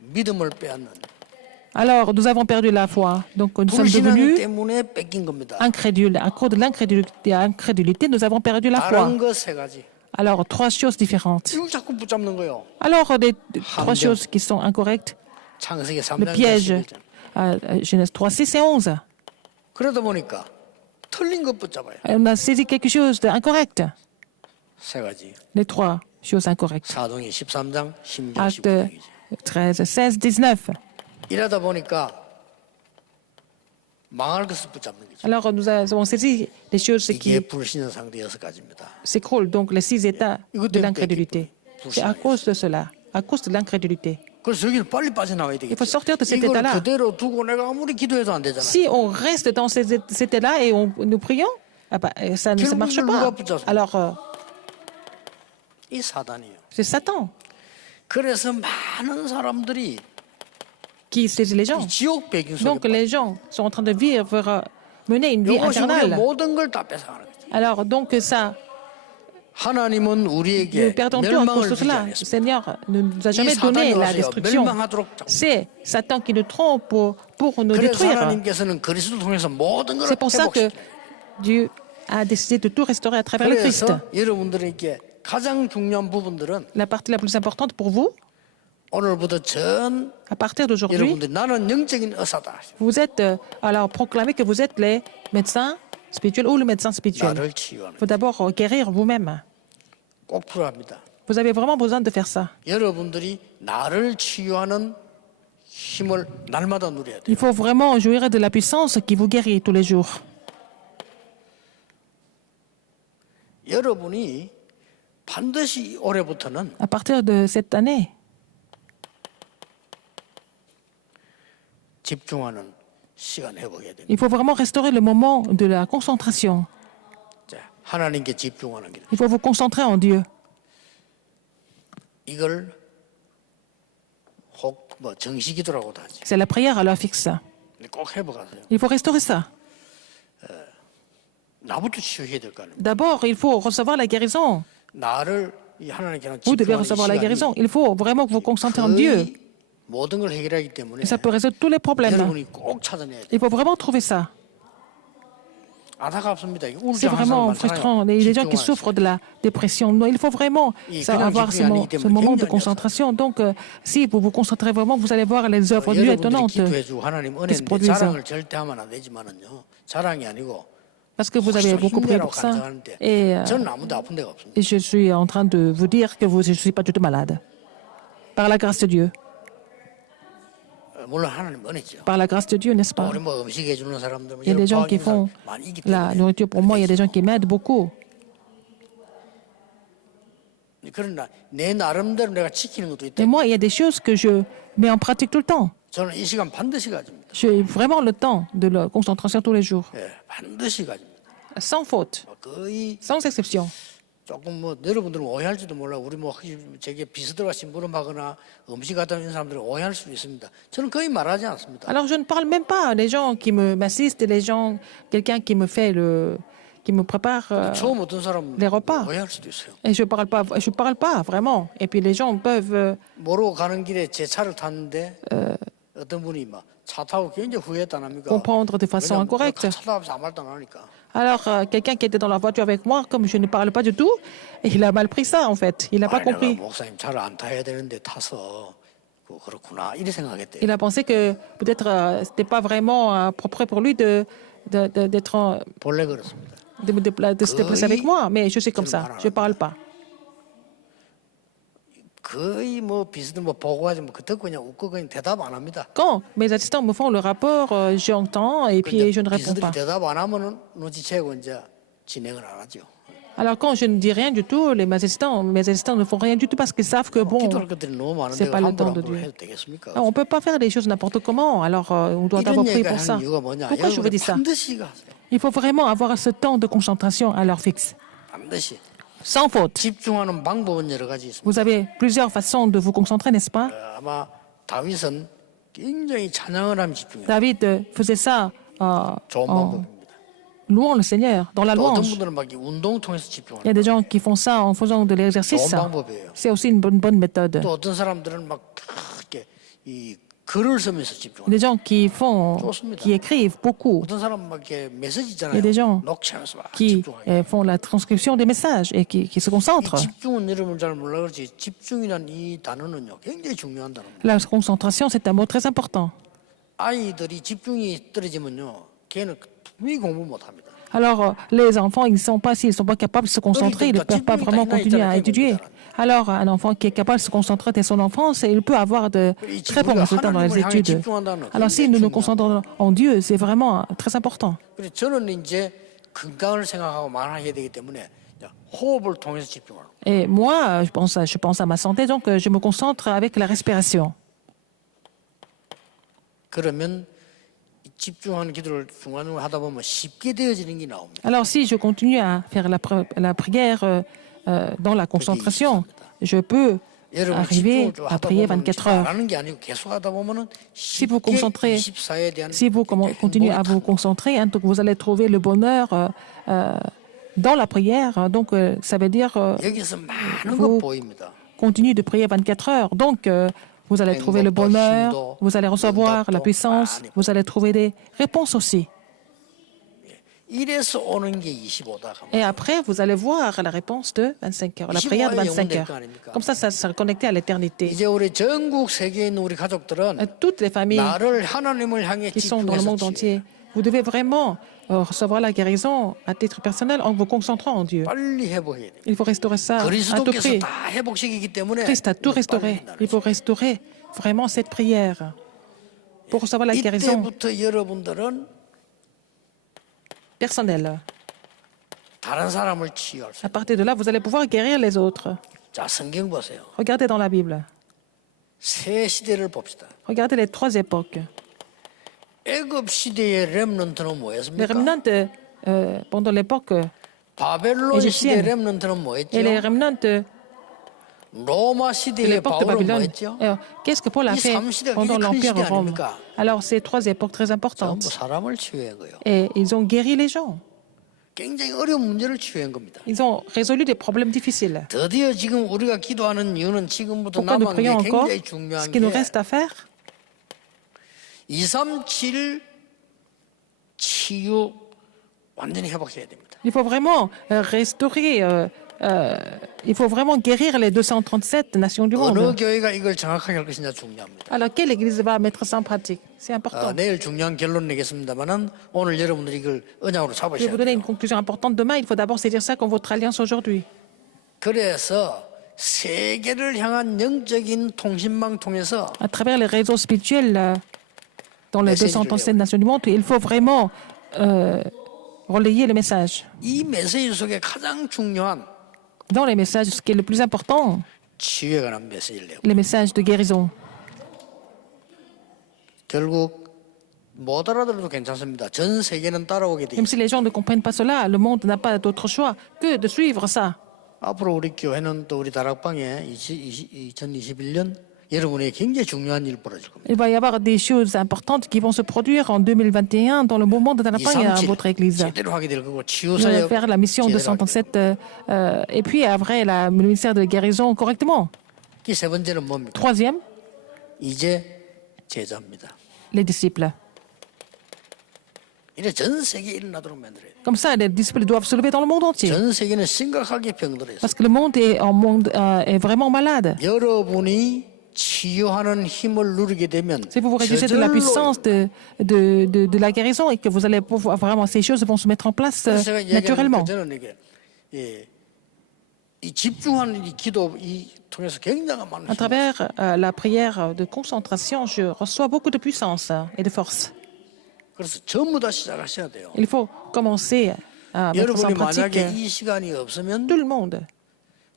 믿음을 빼앗는 Alors, nous avons perdu la foi. Donc, nous sommes 불신앙 devenus 때문에 뺏긴 겁니다. incrédules. À cause de l'incrédulité, nous avons perdu la foi. 다른 거 세 가지. Alors, trois choses différentes. 이걸 자꾸 붙잡는 거예요. Alors, trois choses qui sont incorrectes. 창세기 Le 3장 piège, 11절. Genèse 3, 6 et 11. 그러다 보니까 틀린 것 붙잡아요. On a saisi quelque chose d'incorrect. 세 가지. Les trois choses incorrectes. 사도행전 13장 16절 Actes 15절이죠. 13, 16, 19. 이러다 보니까 망할 것을 붙잡는 거죠. Alors, nous avons saisi les choses 이게 qui 불신의 상대 6가지입니다. s'écroulent, donc les 6 états de l'incrédulité. C'est à cause de cela, à cause de l'incrédulité. 그래서 여기는 빨리 빠져나와야 Il faut 되겠죠. sortir de cet 이걸 état-là. 그대로 두고 내가 아무리 기도해도 안 되잖아요. Si on reste dans cet état-là et nous prions, ça ne marche pas. Alors, 이 사단이에요. c'est Satan 그래서 많은 사람들이 qui saisit les gens. 이 지옥 배경 속에 Donc, les gens sont en train de vivre, mener une vie 이것이 우리의 infernale. 모든 걸 다 뺏어가는 거죠. Alors, donc, ça, 하나님은 nous 우리에게 perdons tout à cause 멸망을 de 주지 cela. Le 않았습니다. Seigneur ne nous a 이 jamais donné 사단이 la 와서요. destruction. 멸망하도록 C'est Satan qui nous trompe pour nous 그래서 détruire. 하나님께서는 그리스도 통해서 모든 걸 C'est pour ça que 회복시켜요. Dieu a décidé de tout restaurer à travers le Christ. 그래서 여러분들에게 가장 중요한 부분들은 La partie la plus importante pour vous, 오늘부터 전 à partir d'aujourd'hui, 여러분들 나는 영적인 의사다. vous êtes, alors proclamez que vous êtes les médecins spirituels ou le médecin spirituel. 나를 치유하는 Il faut d'abord guérir vous-même. 꼭 필요합니다. Vous avez vraiment besoin de faire ça. 여러분들이 나를 치유하는 힘을 날마다 누려야 돼요. Il faut vraiment jouir de la puissance qui vous guérit tous les jours. 여러분이 반드시 올해부터는 À partir de cette année, 집중하는 시간 회복해야 됩니다. il faut vraiment restaurer le moment de la concentration. 자, 하나님께 집중하는 길. Il faut vous concentrer en Dieu. 이걸 혹 뭐 정시기도라고도 하죠. C'est la prière à l'heure fixe. 근데 꼭 회복하세요. Il faut restaurer ça. 나부터 치유해야 될 거 아닙니까? D'abord, il faut recevoir la guérison. 나를 이 하나님께는 Vous devez 집중하는 recevoir la guérison. 시간이 Il faut vraiment vous concentrer en Dieu. 거의 모든 걸 해결하기 때문에 Et ça peut résoudre tous les problèmes. 여러분이 꼭 찾아내야 돼요. Il faut vraiment trouver ça. 안타깝습니다. C'est 우울증 한 vraiment 사람 frustrant. 많잖아요. Il y a des gens qui 집중하는 souffrent de la dépression. Non, il faut vraiment avoir ce moment de concentration. Donc, si vous vous concentrez vraiment, vous allez voir les œuvres de Dieu 여러분들이 étonnantes 기도해주고 하나님 qui se 은혜인데 produisent. 자랑을 절대 하면 안 되지만은요. 자랑이 아니고 Parce que vous avez beaucoup prié pour ça. Et 저는 아무도 아픈 데가 없습니다. je suis en train de vous dire que je ne suis pas du tout malade. Par la grâce de Dieu. 물론 하나님 은혜죠. Par la grâce de Dieu, n'est-ce pas? 우리 뭐 음식 해주는 사람들, Il y a des gens qui font 많이 있기 la 때문에. nourriture pour moi. Il y a des gens qui m'aident beaucoup. 그러나 내 나름대로 내가 지키는 것도 있다. Et moi, il y a des choses que je mets en pratique tout le temps. 저는 이 시간 반드시 가집니다. J'ai vraiment le temps de la concentration tous les jours. 예, 반드시 가집니다. Sans faute, 거의 sans exception. 조금 뭐 여러분들은 오해할지도 몰라. 우리 뭐 저게 비스들과 심부름하거나 음식 갖다 주는 사람들은 오해할 수도 있습니다. 저는 거의 말하지 않습니다. Alors, je ne parle même pas des gens qui m'assistent, les gens, quelqu'un qui me fait qui me prépare 처음 어떤 사람은 les repas. 오해할 수도 있어요. Et je parle pas vraiment. Et puis les gens peuvent 모르고 가는 길에 제 차를 탔는데 어떤 분이 막 차 타고 굉장히 후회했다 합니까? comprendre de façon incorrecte. 차 타면서 아무 말도 안 하니까. Alors, quelqu'un qui était dans la voiture avec moi, comme je ne parle pas du tout, il a mal pris ça, en fait. Il n'a pas compris. 목사님 차를 안 타야 되는데 타서 그렇구나 이렇게 생각했대. Il a pensé que peut-être c'était pas vraiment propre pour lui d'être 본래 그렇습니다. de se déplacer avec moi. Mais je suis comme ça. Je parle pas. 거의 뭐 비스들 뭐 보고하지 뭐 그 듣고 그냥 웃고 그냥 대답 안 합니다. Quand mes assistants me font le rapport, j'entends et puis je ne réponds 비스들이 pas. 대답 안 하면은 눈치채고 이제 진행을 안 하죠. Alors quand je ne dis rien du tout, mes assistants ne font rien du tout parce qu'ils savent que bon, 기도할 것들이 너무 많은데 c'est pas le temps 함부로 de Dieu. 해도 되겠습니까? On ne peut pas faire des choses n'importe comment. Alors on doit d'abord 이런 prier 얘기를 pour ça. 하는 이유가 뭐냐? Pourquoi je vous dis ça? 반드시 가세요. Il faut vraiment avoir ce temps de concentration à l'heure fixe, 반드시. sans faute. 집중하는 방법은 여러 가지 있습니다. Vous avez plusieurs façons de vous concentrer, n'est-ce pas? 아마 다윗은 굉장히 찬양을 하면 집중해요. David faisait ça 좋은 en 방법입니다. louant le Seigneur, dans la 또 어떤 louange. 분들은 막 운동 통해서 Il y 집중하는 a des gens qui font ça en faisant de l'exercice. 좋은 방법이에요. C'est aussi une bonne méthode. 또 어떤 사람들은 막 이렇게 이 글을 쓰면서 Il y a 집중하는. des gens qui écrivent beaucoup, 어떤 사람은 막 이렇게 메시지 Il y a des gens 있잖아요. 녹취하면서 막 qui 집중하게. font la transcription des messages et qui se 이 concentrent. 집중은 여러분 잘 몰라 그렇지 집중이란 이 단어는요 굉장히 중요한 단어입니다. La concentration, c'est un mot très important. 아이들이 집중이 떨어지면요 걔는 분명히 공부 못합니다. Alors, les enfants, s'ils ne sont pas capables de se concentrer, ils ne peuvent pas vraiment continuer à étudier. Alors, un enfant qui est capable de se concentrer dès son enfance, il peut avoir de très bons résultats dans les études. Alors, si nous nous concentrons en Dieu, c'est vraiment très important. 그래서 저는 이제 건강을 생각하고 말하게 되기 때문에 호흡을 통해서 집중하는 거예요. Et moi, je pense à ma santé, donc je me concentre avec la respiration. 그러면 이 집중하는 기도를 중간중간 하다 보면 쉽게 되어지는 게 나옵니다. Alors, si je continue à faire la prière dans la concentration, je peux 여러분 arriver 집중을 좀 à 하다 prier 보면 24 heures. 안 하는 게 아니고 계속 하다 보면은 Si vous 쉽게 concentrez, 24에 대한 si vous continuez à vous concentrer, hein, donc vous allez trouver le bonheur dans la prière. Donc, ça veut dire 여기서 많은 vous 거 보입니다. continuez de prier 24 heures. Donc, vous allez trouver le bonheur, vous allez recevoir la puissance, vous allez trouver des réponses aussi. 이래서 오는 게 25다. Et après, vous allez voir la réponse de 25 heures, la prière de 25 heures. Comme ça sera connecté à l'éternité. 이제 우리 전국 세계에 있는 우리 가족들은 Toutes les familles 나를 하나님을 향해 qui sont dans le 집중해서 monde entier, vous devez vraiment recevoir la guérison à titre personnel en vous concentrant en Dieu. 빨리 회복해야 돼. Il faut restaurer ça à tout 그리스도께서 prix. 다 회복시키기 때문에 Christ a tout 빨리 restauré. 된다는 Il faut restaurer vraiment cette prière pour recevoir la guérison 이때부터 여러분들은 personnelle. 다른 사람을 치유할 수. À partir de là, vous allez pouvoir guérir les autres. 자, 성경 보세요. Regardez dans la Bible. 세 시대를 봅시다. Regardez les trois époques. 애굽 시대의 렘넌트는 Les 뭐였습니까? remnants pendant l'époque 바벨론 시대의 égyptienne 렘넌트는 뭐였죠? et les remnants de 로마 시대의 l'époque de 바울은 Babylone. 뭐였죠? Alors, qu'est-ce que Paul a 이 fait 삼 시대가 pendant 굉장히 큰 l'Empire 시대 Rome? 아닙니까? Alors, ces trois époques très importantes. 전부 사람을 치유한 거예요. Et ils ont guéri les gens. 굉장히 어려운 문제를 치유한 겁니다. Ils ont résolu des problèmes difficiles. 드디어 지금 우리가 기도하는 이유는 지금부터 Pourquoi nous 남은 게 prions encore? 굉장히 Ce 중요한 qui nous 게 reste à faire, 237 치유 완전히 회복해야 됩니다. Il faut vraiment restaurer, il faut vraiment guérir les 237 nations du 어느 monde. 교회가 이걸 정확하게 할 것이냐 중요합니다. Alors, quelle église va mettre ça en pratique? C'est important. 내일 중요한 결론 내겠습니다만은 오늘 여러분들이 이걸 언약으로 Je vais 잡으셔야 vous donner 돼요. une conclusion importante demain. Il faut d'abord saisir ça comme votre alliance aujourd'hui. 그래서 세계를 향한 영적인 통신망 통해서 À travers les réseaux spirituels dans les 237 nations du monde, il faut vraiment relayer le message. 이 메시지 속에 가장 중요한 Dans les messages, ce qui est le plus important, 치유에 관한 메시지를 내고 les messages de guérison. 결국 못 알아들어도 괜찮습니다. 전 세계는 따라오게 돼 Même 있어요. si les gens ne comprennent pas cela, le monde n'a pas d'autre choix que de suivre ça. 앞으로 우리 교회는 또 우리 다락방에 2021년 여러분의 굉장히 중요한 일 벌어질 겁니다. Il va y avoir des choses importantes qui vont se produire en 2021 dans le moment de la et à 237 votre église. 제대로 하게 될 거고 Vous allez 치유사역 faire la mission 제대로 하게 될 237 et puis après le ministère de guérison correctement. 거고. 세 번째는 뭡니까? Troisième, 이제 제자입니다. les disciples. 이래 전 세계에 일어나도록 만들어야 돼요. Comme ça, les disciples doivent se lever dans le monde entier. 전 세계는 심각하게 병들어 있어요. Parce que le monde est vraiment malade. 여러분이 치유하는 힘을 누리게 되면 Si vous vous réjouissez de la 저절로 puissance de la guérison et que vous allez pouvoir vraiment, ces choses vont se mettre en place 제가 얘기하니까 naturellement. 저는 이게 이 집중하는 이 기도 이 통해서 굉장한 많은 À 힘을 travers la prière de concentration, je reçois beaucoup de puissance et de force. 그래서 전부 다 시작하셔야 돼요. Il faut commencer à mettre ça en 여러분이 pratique. 만약에 이 시간이 없으면 Tout le monde.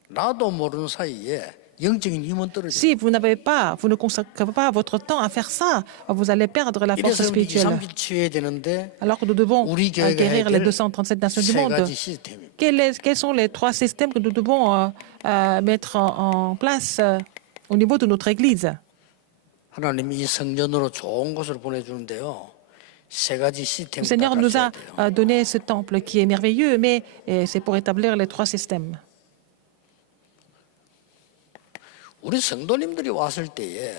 나도 모르는 사이에 영적인 힘은 떨어져요. Si vous ne consacrez pas votre temps à faire ça, vous allez perdre la force 이래서 우리 spirituelle. 237 치유해야 되는데 Alors que nous devons 우리 교회가 guérir 해야 les 될 237 nations du 세 monde. 가지 시스템입니다. Quels sont les 3 systèmes que nous devons mettre en place au niveau de notre Église? 하나님이 이 성전으로 좋은 곳을 보내주는데요. 세 가지 Le 시스템을 Seigneur 딱 nous 갖춰야 a 돼요. donné ce temple qui est merveilleux, mais c'est pour établir les 3 systèmes. 우리 성도님들이 왔을 때에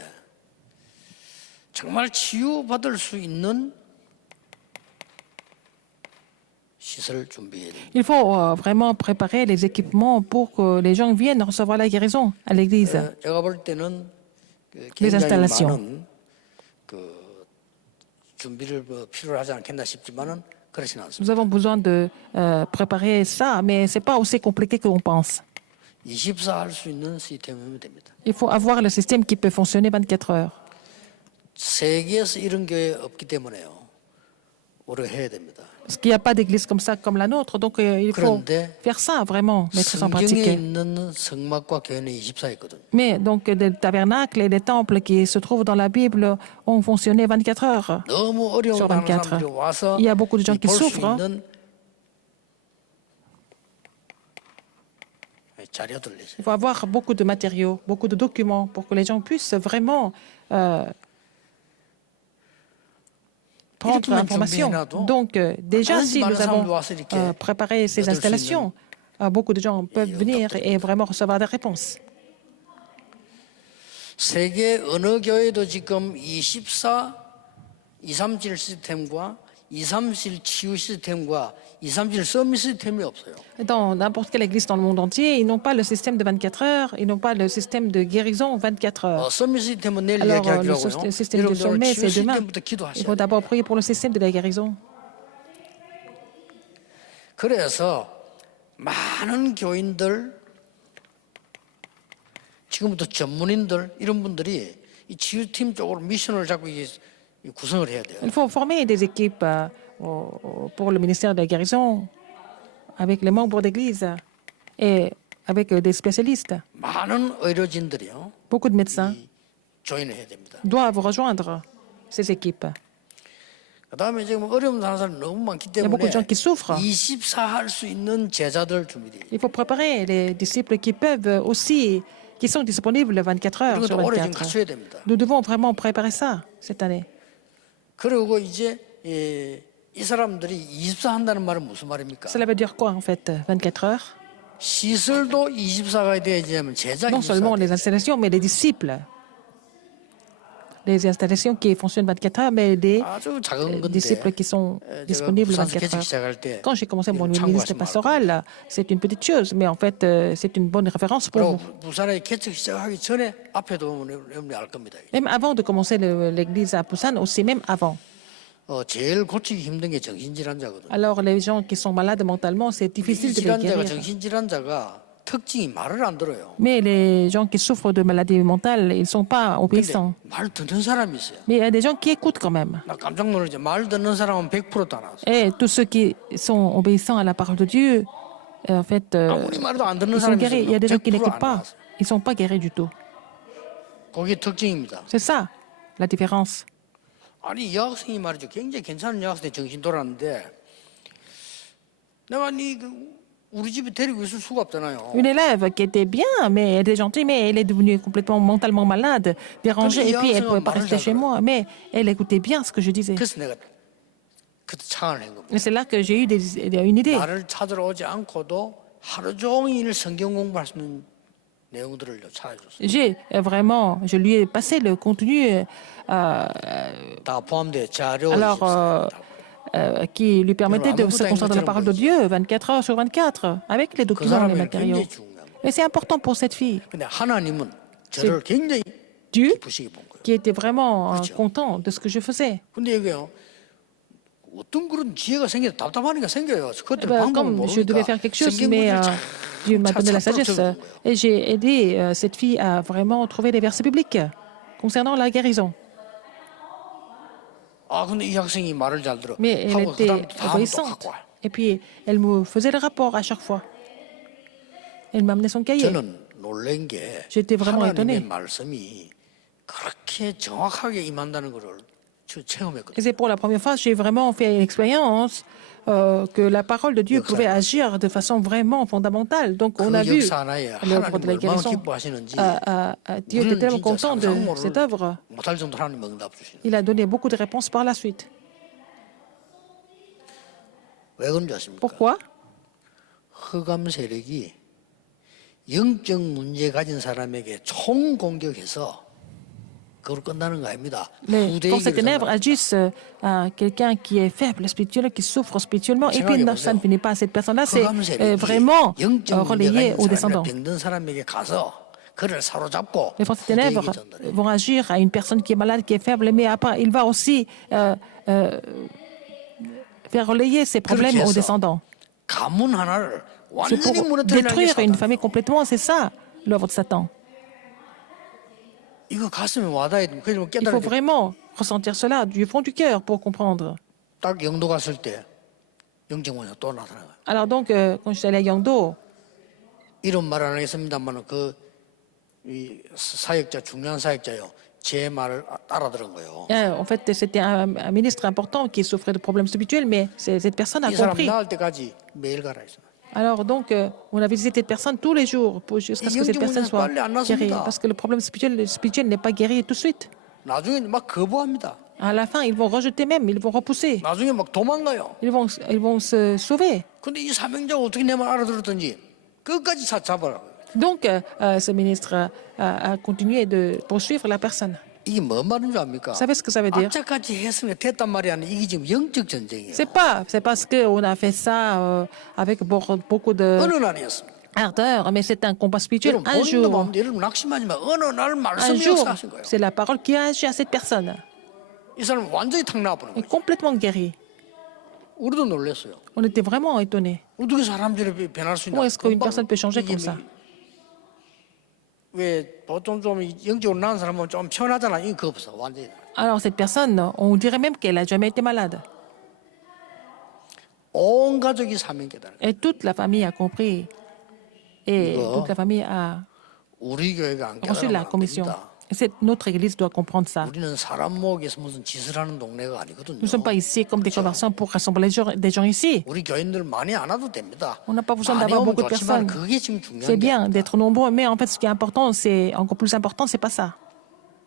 정말 치유받을 수 있는 시설 준비해야 됩니다. Il faut vraiment préparer les équipements pour que les gens viennent recevoir la guérison à l'Église. 제가 볼 때는 Les 굉장히 installations. 많은 준비를 필요로 하지 않겠나 싶지만은 그렇지는 않습니다. Nous avons besoin de préparer ça, mais ce n'est pas aussi compliqué que l'on pense. 24 할 수 있는 시스템이면 됩니다. Il faut avoir le système qui peut fonctionner 24 heures. 세계에서 이런 교회 없기 때문에요. 우리가 해야 됩니다. Parce qu'il n'y a pas d'église comme ça, comme la nôtre, donc il faut 그런데 faire ça vraiment, mettre ça en 성경에 pratique. 있는 성막과 교회는 24있거든요. Mais donc des tabernacles et des temples qui se trouvent dans la Bible ont fonctionné 24 heures. 너무 어려운 sur 다른 24. 사람들이 와서 Il y a beaucoup de gens qui 볼 수 souffrent. 있는 자료들 내세요. Il faut avoir beaucoup de matériaux, beaucoup de documents pour que les gens puissent vraiment prendre l'information. Donc déjà, si nous avons préparé ces installations, beaucoup de gens peuvent venir et vraiment recevoir des réponses. 세계 어느 교회도 지금 237 시스템과 237 치유 시스템과 237 서밋 시스템이 없어요. Dans n'importe quelle église dans le monde entier, ils n'ont pas le système de 24 heures, ils n'ont pas le système de guérison 24 heures. 서밋 시스템은 내일 Alors, 얘기하기로 le 하고요. système du 여러분들 오늘 sommet, 치유 c'est demain. 시스템부터 Il 기도하셔야 faut 돼요. d'abord prier pour le système de la guérison. 그래서 많은 교인들, 지금부터 전문인들 이런 분들이 이 치유팀 쪽으로 미션을 잡고 구성을 해야 돼요. Il faut former des équipes pour le ministère de la guérison avec les membres d'église et avec des spécialistes. 많은 의료진들이요. Beaucoup de médecins 조인을 해야 됩니다. doivent rejoindre ces équipes. 그다음에 지금 어려움 당하는 사람이 너무 많기 Il y a beaucoup 때문에 de gens qui souffrent. 24 할 수 있는 제자들 준비돼요. Il faut préparer les disciples qui peuvent aussi, qui sont disponibles 24 heures sur 이것도 올해 지금 24. 갖춰야 됩니다. Nous devons vraiment préparer ça cette année. 그리고 이제 이 사람들이 24 한다는 말은 무슨 말입니까? Cela veut dire quoi en fait, 24 heures? 시설도 24가 돼야지 하면 제자 Non seulement 24. les installations, mais les disciples des installations qui fonctionnent 24 heures, mais des 아주 작은 건데 disciples qui sont 제가 disponibles 부산서 24 개척 heures. 시작할 때 Quand j'ai commencé mon 이건 ministère 참고하시면 알 겁니다. pastoral, c'est une petite chose, mais en fait, c'est une bonne référence pour 그리고 vous. 부산에 개척 시작하기 전에 앞에도 보면 여러분이 알 겁니다. Même avant de commencer l'église à Busan, aussi même avant. 제일 고치기 힘든 게 정신질환자거든요. Alors, les gens qui sont malades mentalement, c'est 이 difficile de les 질환자가 guérir. 정신질환자가 특징이 말을 안 들어요. Mais les gens qui souffrent de maladies mentales, ils ne sont pas 근데 obéissants. 말 듣는 사람이 있어요. Mais il y a des gens qui écoutent quand même. 나 깜짝 놀랐죠. 말 듣는 사람은 100%다 나왔어요. Et tous ceux qui sont obéissants à la parole de Dieu, en fait, 아무리 말도 안 듣는 ils sont 사람이 guéris. Il y a des gens qui 100% n'écoutent 안 pas. 나왔어요. Ils ne sont pas guéris du tout. 그게 특징입니다. C'est ça, la différence. 아니 이 여학생이 말이죠. 굉장히 괜찮은 여학생이 정신 돌았는데 내가 우리 집에 데리고 있을 수가 없잖아요. Une élève qui était bien, mais elle était gentille, mais elle est devenue complètement mentalement malade, dérangée, et puis elle ne pouvait pas rester chez moi. Mais elle écoutait bien ce que je disais. 그래서 내가 그때 창을 한 겁니다. Et c'est là que j'ai eu une idée. 나를 찾으러 오지 않고도 하루 종일 성경 공부할 수 있는 내용들을 찾아줬어요. Je lui ai passé le contenu 다 포함돼 자료 alors, qui lui permettait de se concentrer dans la parole de Dieu 24 heures sur 24, avec les 그 documents, les 사람이 matériaux. 굉장히 중요합니다. Et c'est important pour cette fille. 근데 하나님은 저를 굉장히 Dieu 기쁘시게 본 거예요. qui était vraiment 그렇죠. content de ce que je faisais. 근데 이게요. 어떤 그런 지혜가 생겨 답답하니까 생겨요. 그것들 방법을 Comme je devais 모르니까 faire quelque chose, 성경 mais 구절을 참 Dieu m'a donné la 찾도록 sagesse. 적은 거예요. Et j'ai aidé cette fille à vraiment trouver les versets bibliques concernant la guérison. 아 근데 이 학생이 말을 잘 들어. Mais elle 하고 était 그다음에 또 obéissante. 갖고 와요. Et puis, elle me faisait le rapport à chaque fois. Elle m'amenait son cahier. 저는 놀란 게 J'étais vraiment 하나님의 étonné. 말씀이 그렇게 정확하게 임한다는 것을 저 체험했거든요. Et c'est pour la première fois que j'ai vraiment fait l'expérience que la parole de Dieu pouvait agir de façon vraiment fondamentale. Donc, on a 그 vu 역사 하나에 l'œuvre de la 하나님 얼마나 guérison. 기뻐하시는지 Dieu était 우리는 tellement 진짜 content de cette 상상모를 œuvre. 못할 정도로 하나님 응답 주시는. Il a donné beaucoup de réponses par la suite. 왜 그런지 아십니까? Pourquoi? 흑암 세력이 영적 문제 가진 사람에게 총 공격해서 그걸 끝나는 거 아닙니다. Les 후대의 forces des ténèbres 결산을 agissent à quelqu'un qui est faible spirituellement, qui souffre spirituellement, et puis 생각해 ça ne 보세요. finit pas à cette personne-là, c'est 흑암 세력이 vraiment 영적 문제가 relayé 있는 aux 사람이나 descendants. 병든 사람에게 가서 그를 사로잡고 Les forces des ténèbres 후대에게 전달해요. vont agir à une personne qui est malade, qui est faible, mais après, il va aussi faire relayer ses problèmes aux descendants. 가문 하나를 C'est 완전히 pour 무너뜨리려는 게 détruire une 사단. famille complètement, c'est ça l'œuvre de Satan. 이거 가슴에 와닿아야 돼. 그래서 Il faut 깨달아. vraiment ressentir cela du fond du cœur pour comprendre. 딱 영도 갔을 때 영적 문제가 또 나타나요. Alors donc, quand je suis allé à Yangdo, 이런 말 안 하겠습니다만 이 사역자 중요한 사역자요. 제 말을 따라들은 거예요. en fait, c'était un ministre important qui souffrait de problèmes spirituels, mais cette personne a 이 사람 compris. 나을 때까지 매일 가라 했어요. Alors donc, on a visité cette personne tous les jours jusqu'à ce que cette personne soit guérie. Parce que le problème spirituel n'est pas guéri tout de suite. 나중에 막 거부합니다. À la fin, ils vont rejeter même, ils vont repousser. 나중에 막 도망가요. Ils vont se sauver. 근데 이 사명자가 어떻게 내 말 알아들었든지 끝까지 잡아라. Donc, ce ministre a continué de poursuivre la personne. 이게 뭔 말인 줄 압니까? Vous savez ce que ça veut dire? 악착같이 했으면 됐단 말이 아니라 이게 지금 영적 전쟁이에요. C'est parce qu'on a fait ça avec beaucoup de 어느 날이었습니다. ardeur, mais c'est un combat spirituel. 여러분 Un 본인도 jour, 마음대로 여러분 낙심하지만 어느 날 un 말씀이 jour, 역사하신 거예요. c'est la parole qui a agi à cette personne. 이 사람 완전히 탁 나와버린 Est 거예요. complètement guéri. 우리도 놀랐어요. On était vraiment étonnés. 어떻게 사람들이 변할 수 있나? Comment est-ce qu'une personne peut changer 이게 comme ça? 왜 보통 좀 영적으로 나은 사람은 좀 편하잖아. 이거 없어 완전히. Alors cette personne, on dirait même qu'elle n'a jamais été malade. 온 가족이 사명 깨달은. Et toute la famille a compris. Et toute la famille a 우리 교회가 안 reçu 깨달으면 la 안 commission. 됩니다. Et notre église doit comprendre ça. 우리는 사람 모으기에서 무슨 짓을 하는 동네가 아니거든요. Nous ne sommes pas ici comme des conversions pour rassembler des gens ici. 우리 교인들 많이 안 와도 됩니다. On n'a pas besoin 많이 d'avoir 오면 beaucoup de 좋지만 personnes. 그게 지금 중요한 C'est 게 bien 아닙니다. d'être nombreux, mais en fait, ce qui est important, c'est encore plus important, c'est pas ça.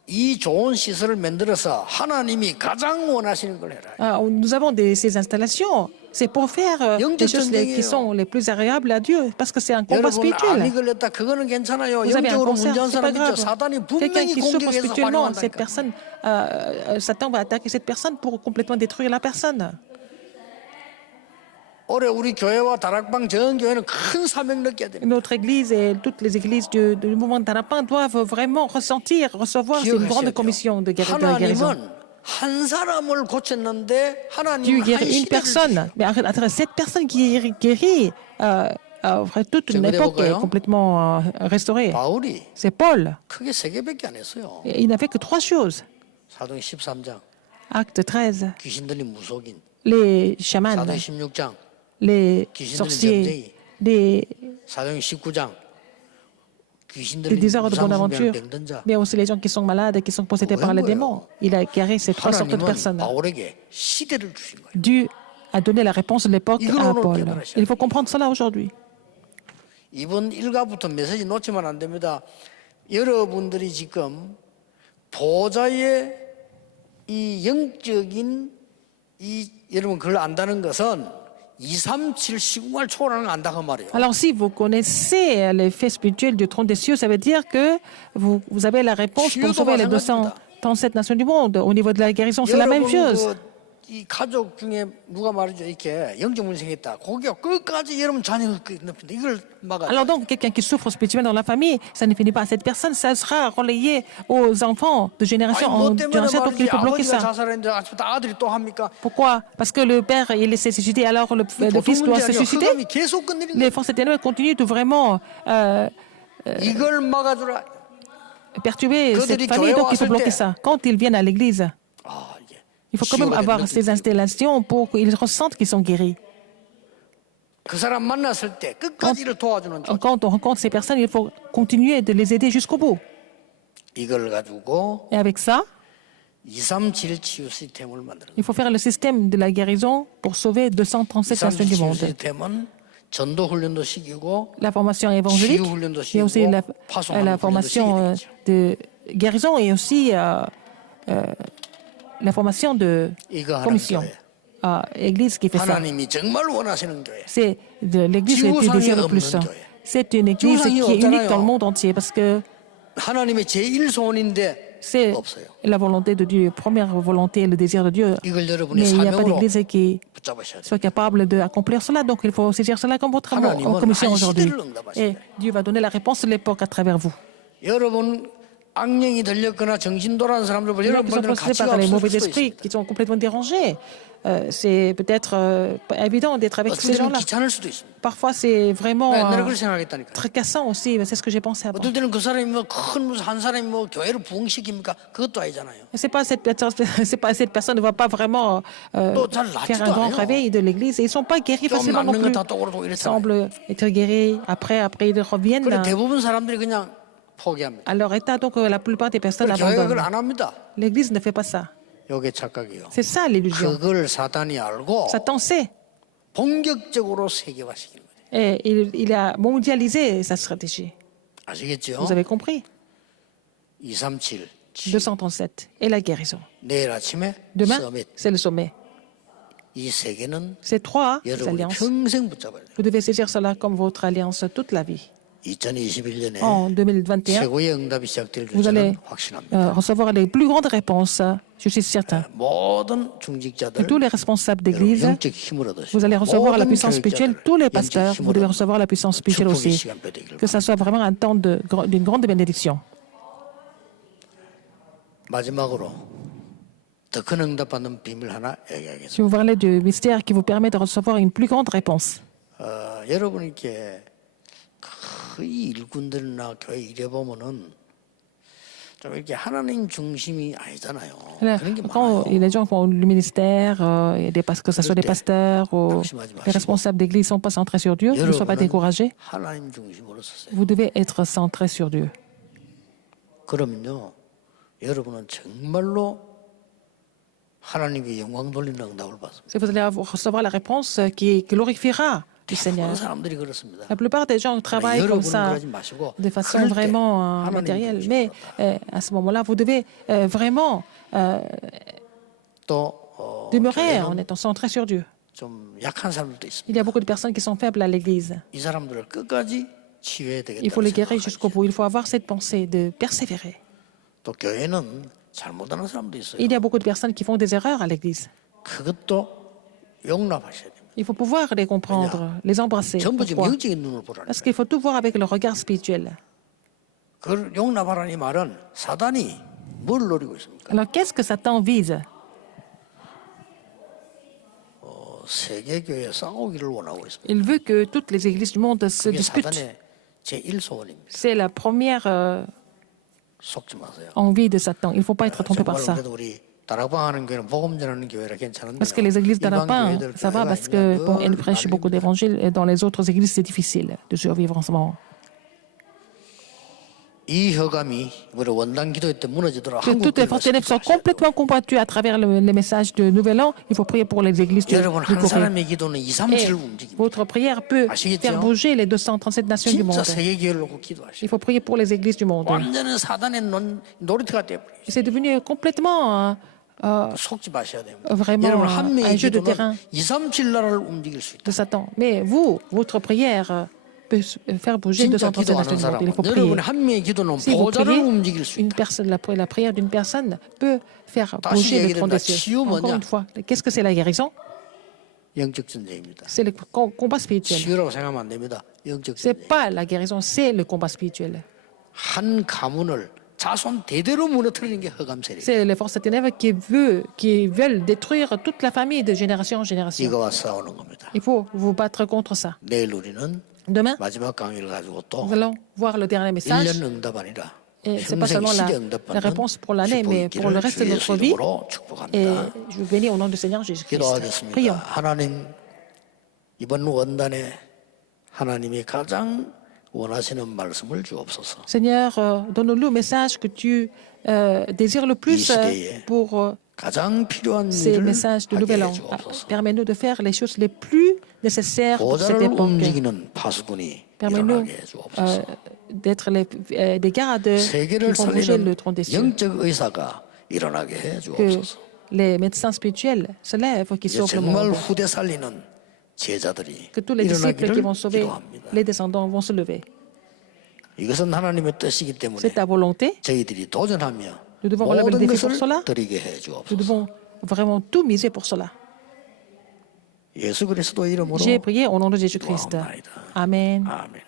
이 좋은 시설을 만들어서 하나님이 가장 원하시는 걸 해라. Nous avons ces installations C'est pour faire les choses qui sont les plus agréables à Dieu, parce que c'est un combat 여러분 spirituel. 암이 걸렸다 그거는 괜찮아요. Vous avez un 영적으로 cancer, 문제한 c'est pas 사람 있죠. grave. 사단이 Quelqu'un 분명히 qui souffre 공격해서 spirituellement, cette 활용한다니까. personne, Satan va attaquer cette personne pour complètement détruire la personne. 올해 우리 교회와 다락방 전 교회는 큰 사명 느껴야 됩니다. Notre église et toutes les églises du mouvement de Tarapin doivent vraiment recevoir une grande commission de guérison. 하나님은 한 사람을 고쳤는데 Dieu 하나님은 한 guérit une 시대를 personne, mais à travers cette personne qui guérit, toute une époque est complètement restaurée. 바울이 C'est Paul. 크게 세 개밖에 안 했어요. Et il n'a fait que 3 choses. 사도행 13장 Acte 13, 귀신 들린 무속인, les chamans, 사도행 16장, les sorciers, les 사도행 19장 귀신 des 들린 désordres de bonne 무상수병 aventure, 병든자. mais aussi les gens qui sont malades et qui sont possédés par les démons. Il a guéri ces 3 sortes de 하나님은 personnes. 바울에게 시대를 주신 거예요. Dieu a donné la réponse de l'époque à Paul. Il faut comprendre cela aujourd'hui. 이번 일과부터 메시지 놓치면 안 됩니다. 여러분들이 지금 보좌의 이 영적인 이 여러분 그걸 안다는 것은 237 시공을 초월하는 거 안다 그 말이에요. Alors, si vous connaissez l'effet spirituel du trône des cieux, ça veut dire que vous avez la réponse pour sauver les 237 nations du monde. Au niveau de la guérison, c'est la même chose. 이 가족 중에 누가 말이죠 이렇게 영적 문제 생겼다. 거기가 끝까지 여러분 자녀가 높인다. 이걸 막아. Alors donc, quelqu'un qui souffre spirituellement dans la famille, ça ne finit pas à cette personne, ça sera relayé aux enfants de génération en génération, donc il faut bloquer ça. 자살했는데 아침부터 아들이 또 합니까? Pourquoi? Parce que le père, il s'est suicidé, alors le fils doit se suicider. 흑암이 계속 건드리는 Les forces ténèbres continuent de vraiment 이걸 막아주라. perturber cette famille, donc il faut bloquer ça. Quand ils viennent à l'église, 아, 이게 il faut quand même avoir ces installations pour qu'ils ressentent qu'ils sont guéris. 그 사람 만났을 때 끝까지를 도와주는 조. Quand on rencontre ces personnes, il faut continuer de les aider jusqu'au bout. 이걸 가지고 Et avec ça, 237 치유 시스템을 만드는. il faut faire le système de la guérison pour sauver 237 nations 237 du 치유 monde. 시스템은 전도 훈련도 시키고 La formation évangélique, 치유 훈련도 et aussi 시키고 la 파송하는 훈련도 formation 시키죠. de guérison et aussi la formation de 이거 하는 commission. 교회. Église qui fait ça. 하나님이 정말 원하시는 교회. C'est de l'église qui désire le plus. C'est une église qui est unique dans le monde entier parce que 하나님의 제1소원인데 c'est 없어요. la volonté de Dieu, première volonté, le désir de Dieu. 이걸 Mais 여러분의 il n'y a pas 사명으로 d'église qui 붙잡으셔야 돼요. soit capable d'accomplir cela. Donc il faut saisir cela comme votre 하나님은 commission 한 aujourd'hui. 시대를 응답하신다. Et Dieu va donner la réponse de l'époque à travers vous. 여러분 악령이 들렸거나 정신 돌아온 사람들 보면 Les gens qui sont 여러분들은 possédés 가치가 par les 없을 mauvais 수도 esprits, 있습니다. qui sont complètement dérangés, c'est peut-être pas évident d'être avec ces 어떤 때는 gens-là. 귀찮을 수도 있습니다. Parfois, c'est vraiment 옛날에 그렇게 생각했다니까. tracassant aussi. C'est ce que j'ai pensé avant. 어떤 때는 그 사람이 뭐 큰 무슨 한 사람이 뭐 교회를 부흥시킵니까? 그것도 아니잖아요. C'est pas cette personne ne va pas vraiment faire un grand réveil de l'Église. Et ils ne sont pas guéris 좀 facilement non 낫는 plus. 건 다 떠오르고 Ils 이랬잖아요. semblent être guéris. Après ils reviennent 그래 대부분 사람들이 그냥 포기합니다. à leur état. Donc la plupart des personnes 교회가 그걸 abandonnent. 안 합니다. L'Église ne fait pas ça. 이게 착각이에요. C'est ça l'illusion. 그걸 사단이 알고 Satan sait. 본격적으로 세계화시키는 거예요. Et il a mondialisé sa stratégie. 아시겠죠? Vous avez compris? 237 237 et la guérison. 내일 아침에 Demain, 서밋. c'est le sommet. 이 세 개는 Ces 3 여러분이 alliances, 평생 붙잡아야 돼요. vous devez saisir cela comme votre alliance toute la vie. 2021년에 En 2021, 최고의 응답이 시작될 줄 vous allez 저는 확신합니다. recevoir les plus grandes réponses, je suis certain. 모든 Et 중직자들 tous les responsables 여러분 d'église, 영적 힘을 얻으시고 vous allez recevoir la 모든 puissance spirituelle. Tous les 교육자들 pasteurs, 영적 vous devez 힘을 recevoir la puissance spirituelle 축복의 aussi. 시간표 되길 Que ça soit vraiment un temps d'une grande bénédiction. 마지막으로 더 큰 응답받는 비밀 하나 얘기하겠습니다. Je vais vous parler du mystère qui vous permet de recevoir une plus grande réponse. 여러분 이렇게 거의 일꾼들이나 교회 일해 보면은 좀 이렇게 하나님 중심이 아니잖아요. 그런 게 Quand 많아요. les gens font le ministère, que ce soit des pasteurs ou les responsables d'église ne sont pas centrés sur Dieu, ne soient pas 여러분은 découragés. 하나님 중심으로 서세요. Vous devez être centré sur Dieu. 그러면요, 여러분은 정말로 하나님께 영광 돌리는 응답을 받습니다. Si vous allez recevoir la réponse qui glorifiera du Seigneur. 많은 사람들이 그렇습니다. La plupart des gens travaillent comme 여러분은 ça 그러지 마시고 de façon 그럴 때 vraiment 하나님 matérielle. 중심으로 Mais à ce moment-là, vous devez vraiment 또 demeurer 교회는 en étant centré sur Dieu. 좀 약한 사람들도 있습니다. Il y a beaucoup de personnes qui sont faibles à l'Église. 이 사람들을 끝까지 치유해야 Il faut les 되겠다는 guérir jusqu'au 생각을 bout. Il faut avoir cette pensée de persévérer. 또 교회는 잘못하는 사람도 있어요. Il y a beaucoup de personnes qui font des erreurs à l'Église. 그것도 용납하셔야 됩니다. Il faut pouvoir les comprendre, les embrasser. 전부 지금 Pourquoi? 영적인 눈으로 보라는 Parce 거예요. qu'il faut tout voir avec le regard spirituel. 그걸 용납하라는 이 말은 사단이 뭘 노리고 있습니까? Alors, qu'est-ce que Satan vise? 세계 교회 싸우기를 원하고 있습니다. Il veut que toutes les églises du monde se 그게 disputent. 사단의 제1소원입니다. C'est la première 속지 마세요. envie de Satan. Il ne faut pas être trompé par 정말 ça. 그래도 우리 다락방 하는 교회는 복음 전하는 교회라 괜찮은데 Parce que les églises d'Arapin, ça va parce que bon, elles prêchent beaucoup d'évangiles et dans les autres églises, c'est difficile de survivre en ce moment. 이 혈감이 우리 원단 기도 때 무너지도록 Que toutes les forces ténèbres soient complètement combattues à travers les messages de Nouvel An. Il faut prier pour les églises du 여러분 한 Corée. 사람의 기도는 2, 3, Et 7을 움직입니다. votre prière peut 아시겠죠? faire bouger les 237 nations du 진짜 monde. 세계 교회를 놓고 기도하시오. Il faut prier pour les églises du monde. 완전히 사단의 놀이터가 되어버려요. C'est devenu complètement 속지 마셔야 됩니다. vraiment 여러분 한 un 명의 jeu de terrain 기도는 2, 3, 7 나라를 움직일 수 있다. de Satan. Mais vous, votre prière peut faire bouger 진짜 237 기도하는 nations du monde. Il 사람은 faut prier. 여러분의 한 명의 기도는 Si vous 보좌를 priez, 움직일 수 une 있다. personne, la prière d'une personne peut faire 다시 bouger le trône des 얘기된다. cieux. 치유 Encore 뭐냐? une fois, qu'est-ce que c'est la guérison? 영적 전쟁입니다. C'est le combat spirituel. 치유라고 생각하면 안 됩니다. 영적 C'est 전쟁. pas la guérison, c'est le combat spirituel. 한 가문을 자손 대대로 무너뜨리는 게 허감 세력. C'est les forces ténèbres qui veulent détruire toute la famille de génération en génération. 이거와 싸우는 겁니다. Il faut vous battre contre ça. 내일 우리는 Demain, 마지막 강의를 가지고 또 nous allons voir le dernier message. 1년 응답 아니라 Et ce n'est pas 평생 seulement 시대 la 응답받는 réponse pour l'année, mais pour le 축복이 reste de 있기를 notre 주 vie. 이름으로 Et 축복합니다. je vous bénis au nom du Seigneur Jésus-Christ. 기도하겠습니다. Prions. 하나님, 이번 원단에 하나님이 가장 원하시는 말씀을 주옵소서. Seigneur, donne-nous le message que tu désires le plus pour 가장 필요한 ces 일을 messages de 하게 Nouvel An. 해주옵소서. Permets-nous de faire les choses les plus nécessaires pour cette 보좌를 époque. 움직이는 파수꾼이 Permets-nous 일어나게 해주옵소서. d'être des gardes qui 세계를 font bouger le 살리는 trône des cieux. 영적 의사가 일어나게 Que 해주옵소서. les médecins spirituels se lèvent, qui 이제 sauvent le 정말 monde. 후대 살리는 제자들이 Que tous les disciples qui 일어나기를 vont sauver 기도합니다. les descendants vont se lever. 이것은 하나님의 뜻이기 때문에 C'est ta volonté. 저희들이 도전하며 Nous devons relever le 모든 défi pour 것을 cela. 드리게 Nous 해주옵소서. devons vraiment tout miser pour cela. 예수 그리스도 이름으로 J'ai prié au nom de Jésus-Christ. 기도하옵나이다. Amen. 아멘.